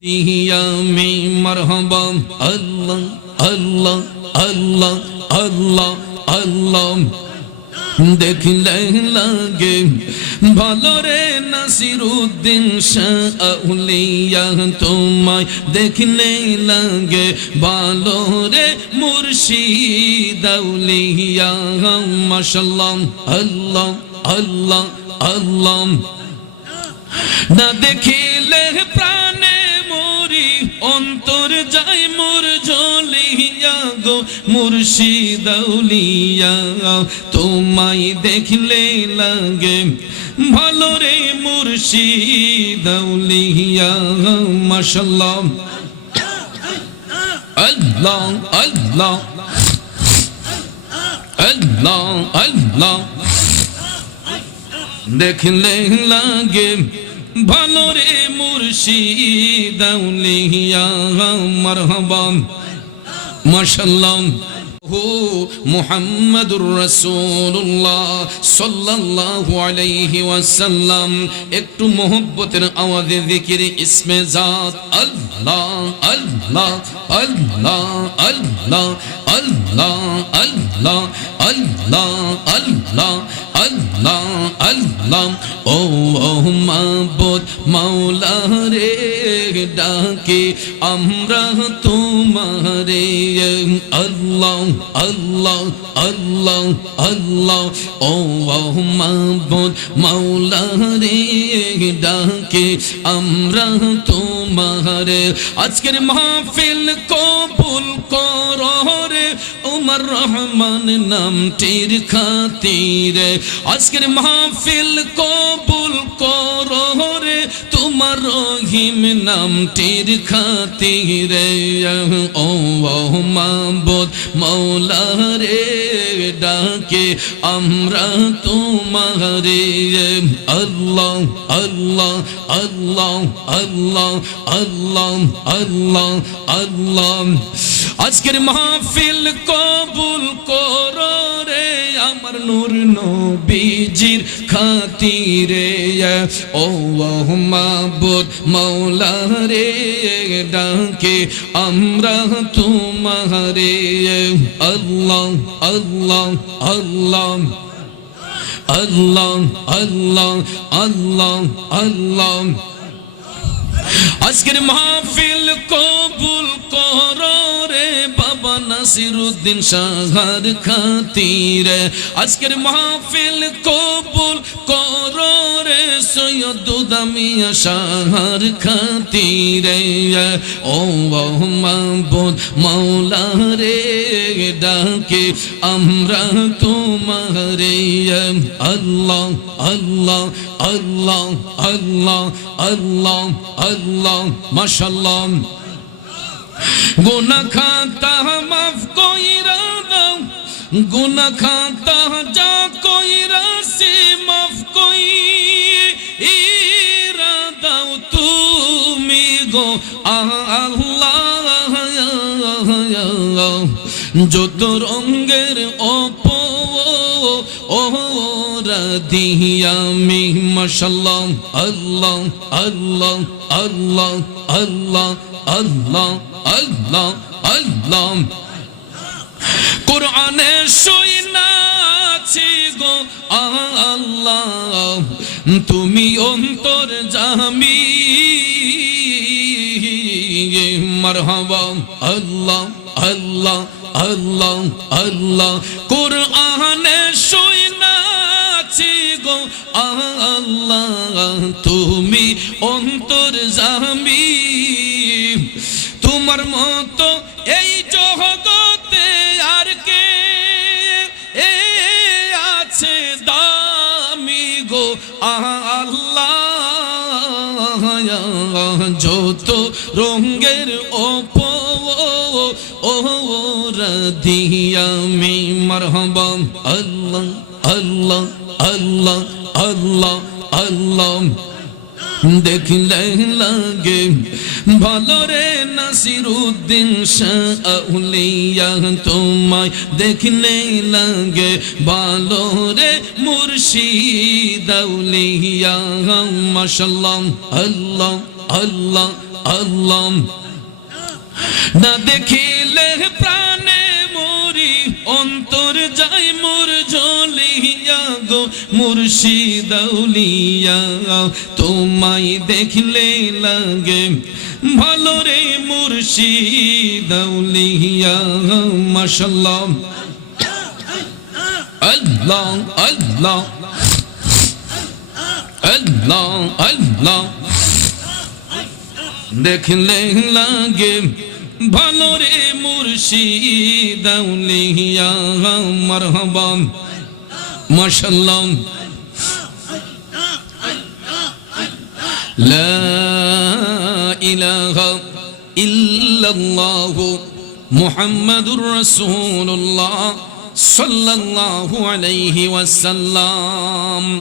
में मरहबा अल्लाह লাগে ভালো রে নাসিরুদ্দিন শাহলিয়া তোমায়। দেখলে লাগে ভালো মুর্শিদাউলিয়া, মাশাল্লাহ, আল্লাহ আল্লাহ আল্লাহ। না দেখিলে প্রায় অন্তর যাই মোর জ্বলিয়া গো মুর্শিদৌলিয়া তোমায় দেখলে লাগে, ভালো রে মুর্শিদৌলিয়া মাশাল্লাহ। আল্লাহ। দেখলে লাগে ভালো রে মুর্শিদ আউলিয়া মারহাবা। মাশাল্লাহ হু, মুহাম্মাদুর রাসূলুল্লাহ সাল্লাল্লাহু আলাইহি ওয়াসাল্লাম। একটু মোহব্বতের আওয়াজে জিকির, ইসমে জাত, আল্লাহ আল্লাহ আল্লাহ আল্লাহ। আল্লাহ আল্লাহ আল্লাহ আল্লাহ আল্লাহ আল্লাহ। ও মাবুদ মাওলা রে ডাকে, আমরা তোমারে আল্লাহ আল্লাহ আল্লাহ আল্লাহ। ও মাবুদ মাওলা রে ডাকে, আমরা তোমারে। আজকের মাহফিল কবুল করো রে উমর রহমান নামটির খাতিরে। আজকের মাহফিল কবুল করো রে, তোমার রহিম নামটির খাতিরে। ও মাবুদ মৌলা রে ডাকে আমরা তোমারে আল্লাহ আল্লাহ আল্লাহ আল্লাহ আল্লাহ আল্লাহ আল্লাহ। আজকের মাহফিল কবুল করো রে আমার নূর নবীজির খাতিরে। ও মাবুদ মৌলা রে, ডাকে আমরা তোমারে আল্লাহ আল্লাহ আল্লাহ। আল্লাহ আল্লাহ আল্লাহ আল্লাহ আজকের মাহফিল কবুল করো রে বাবা নাসিরুদ্দিন সাহার খাতিরে। আজকের মাহফিল কবুল করো রে সৈয়দুদামিয়া সাহার খাতিরে, ও মাহবুদ মাওলা রে ডাকে আমরা তোমারে, আল্লাহ আল্লাহ আল্লাহ আল্লাহ আল্লাহ আল্লাহ মাশাল্লাহ গুনা খাতা মাফ কইরা দাও গুনা খাতা যা কইরা সে আল্লাহ যত রঙ্গের অপ ও দিয়ামি মাশাল্লাহ আল্লাহ আল্লাহ আল্লাহ আল্লাহ আল্লাহ আল্লাহ আল্লাহ। কোরআনে শুইনাছি গো আল্লাহ, তুমি অন্তর জামি মারহাবা, আল্লাহ আল্লাহ আল্লাহ আল্লাহ। কোরআনে শুইনাছি গো, আল্লাহ, তুমি অন্তর জামি তোমার মতো এই জগতে আর কে এ আছে দামি গো, আল্লাহ। যত রঙ্গের অপ ও দিয়ামি মারহাবা। আল্লাহ আল্লাহ আল্লাহ আল্লাহ আল্লাহ। দেখলে লাগে ভালো রে নাসির উদ্দিন শাহলিয়া তোমায় দেখলে লাগে ভালো রে মুর্শিদ আউলিয়া, মাশাল্লাহ, আল্লাহ আল্লাহ আল্লাহ। না দেখিলে প্রাণে মরি অন্তর যাই মোর জ্বলিয়া গো, মুর্শিদাউলিয়া। তোমায় দেখলে লাগে ভালো রে মুর্শিদাউলিয়া। মাশাল্লাহ আল্লাহ। দেখলে লাগে ভালোরে রে মুর্শিদাউলিয়া মারহাবান সাল্লাল্লাহু আলাইহি ওয়াসাল্লাম।